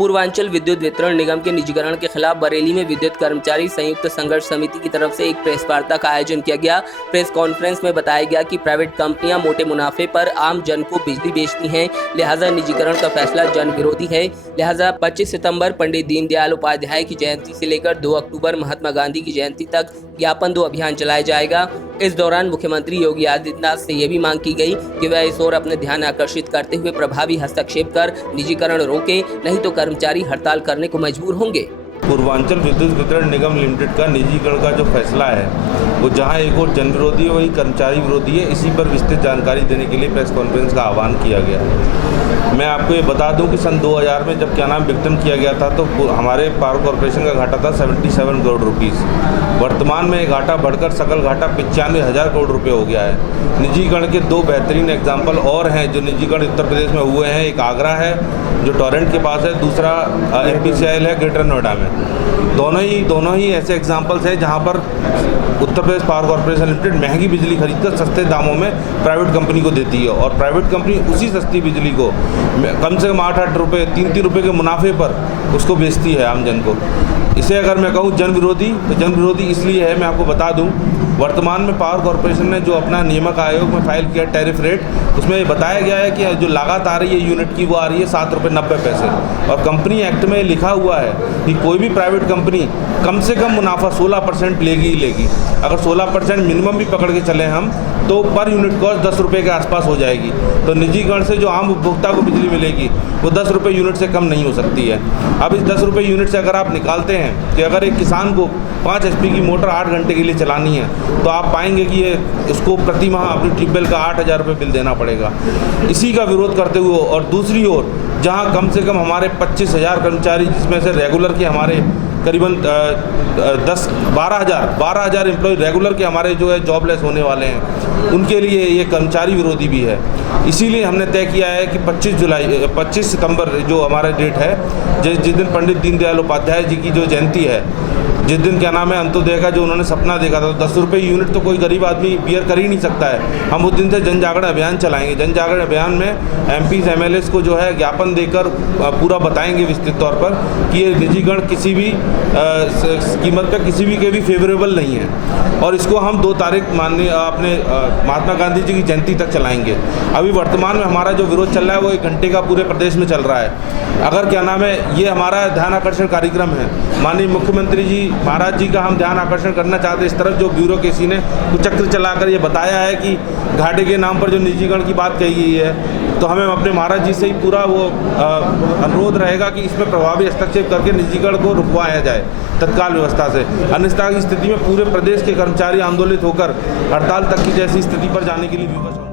पूर्वांचल विद्युत वितरण निगम के निजीकरण के खिलाफ बरेली में विद्युत कर्मचारी संयुक्त संघर्ष समिति की तरफ से एक प्रेस वार्ता का आयोजन किया गया। प्रेस कॉन्फ्रेंस में बताया गया कि प्राइवेट कंपनियां मोटे मुनाफे पर आम जन को बिजली बेचती हैं, लिहाजा निजीकरण का फैसला जन विरोधी है। लिहाजा 25 सितंबर पंडित दीनदयाल उपाध्याय की जयंती से लेकर 2 अक्टूबर महात्मा गांधी की जयंती तक ज्ञापन 2 अभियान चलाया जाएगा। इस दौरान मुख्यमंत्री योगी आदित्यनाथ से ये भी मांग की गई कि वह इस ओर अपने ध्यान आकर्षित करते हुए प्रभावी हस्तक्षेप कर निजीकरण रोके, नहीं तो कर्मचारी हड़ताल करने को मजबूर होंगे। पूर्वांचल विद्युत वितरण निगम लिमिटेड का निजीकरण का जो फैसला है वो जहां एक और जन विरोधी है वही कर्मचारी विरोधी है। इसी पर विस्तृत जानकारी देने के लिए प्रेस कॉन्फ्रेंस का आह्वान किया गया। मैं आपको ये बता दूं कि सन 2000 में जब विघटन किया गया था तो हमारे पावर कॉरपोरेशन का घाटा था 77 करोड़ रुपीस। वर्तमान में ये घाटा बढ़कर सकल घाटा 95,000 करोड़ रुपये हो गया है। निजीकरण के 2 बेहतरीन एग्जाम्पल और हैं जो निजीकरण उत्तर प्रदेश में हुए हैं। एक आगरा है जो टोरेंट के पास है, दूसरा MPCL है ग्रेटर नोएडा में। दोनों ही ऐसे एग्जाम्पल्स हैं जहां पर Uttar Pradesh power corporation limited महंगी बिजली खरीदकर सस्ते दामों में प्राइवेट कंपनी को देती है और प्राइवेट कंपनी उसी सस्ती बिजली को कम से कम 8-8 रुपये 3-3 रुपये के मुनाफे पर उसको बेचती है आम जन को। इसे अगर मैं कहूँ जन विरोधी तो जन विरोधी इसलिए है, मैं आपको बता दूं वर्तमान में पावर कॉरपोरेशन ने जो अपना नियामक आयोग में फाइल किया टैरिफ रेट, उसमें ये बताया गया है कि जो लागत आ रही है यूनिट की वो आ रही है 7 रुपये 90 पैसे और कंपनी एक्ट में लिखा हुआ है कि कोई भी प्राइवेट कंपनी कम से कम मुनाफा 16% लेगी ही लेगी। अगर 16% मिनिमम भी पकड़ के चले हम तो पर यूनिट कॉस्ट 10 रुपये के आसपास हो जाएगी। तो निजीकरण से जो आम उपभोक्ता को बिजली मिलेगी वो 10 रुपये यूनिट से कम नहीं हो सकती है। अब इस 10 रुपये यूनिट से अगर आप निकालते हैं कि अगर एक किसान को 5 HP की मोटर 8 घंटे के लिए चलानी है तो आप पाएंगे कि ये उसको प्रति माह अपनी ट्यूबवेल का 8,000 रुपये बिल देना पड़ेगा। इसी का विरोध करते हुए और दूसरी ओर जहां कम से कम हमारे 25,000 कर्मचारी जिसमें से रेगुलर के हमारे करीबन 12,000 एम्प्लॉय रेगुलर के हमारे जो है जॉबलेस होने वाले हैं, उनके लिए ये कर्मचारी विरोधी भी है। इसीलिए हमने तय किया है कि 25 सितंबर जो हमारा डेट है, जिस दिन पंडित दीनदयाल उपाध्याय जी की जो जयंती है, जिस दिन अंत्योदय का जो उन्होंने सपना देखा था, 10 रुपये यूनिट तो कोई गरीब आदमी बियर कर ही नहीं सकता है। हम उस दिन से जन जागरण अभियान चलाएंगे। जन जागरण अभियान में MPs MLAs को जो है ज्ञापन देकर पूरा बताएंगे विस्तृत तौर पर कि ये निजीकरण किसी भी कीमत पर किसी भी के भी फेवरेबल नहीं है और इसको हम 2 तारीख माननीय अपने महात्मा गांधी जी की जयंती तक चलाएंगे। अभी वर्तमान में हमारा जो विरोध चल रहा है वो 1 घंटे का पूरे प्रदेश में चल रहा है। अगर ये हमारा ध्यान आकर्षण कार्यक्रम है, माननीय मुख्यमंत्री जी महाराज जी का हम ध्यान आकर्षण करना चाहते हैं। इस तरफ जो ब्यूरोक्रेसी ने कुचक्र चलाकर ये बताया है कि घाटे के नाम पर जो निजीकरण की बात कही गई है, तो हमें अपने महाराज जी से ही पूरा वो अनुरोध रहेगा कि इसमें प्रभावी हस्तक्षेप करके निजीकरण को रुकवाया जाए तत्काल व्यवस्था से। अन्यथा की स्थिति में पूरे प्रदेश के कर्मचारी आंदोलित होकर हड़ताल तक की जैसी स्थिति पर जाने के लिए विवश होंगे।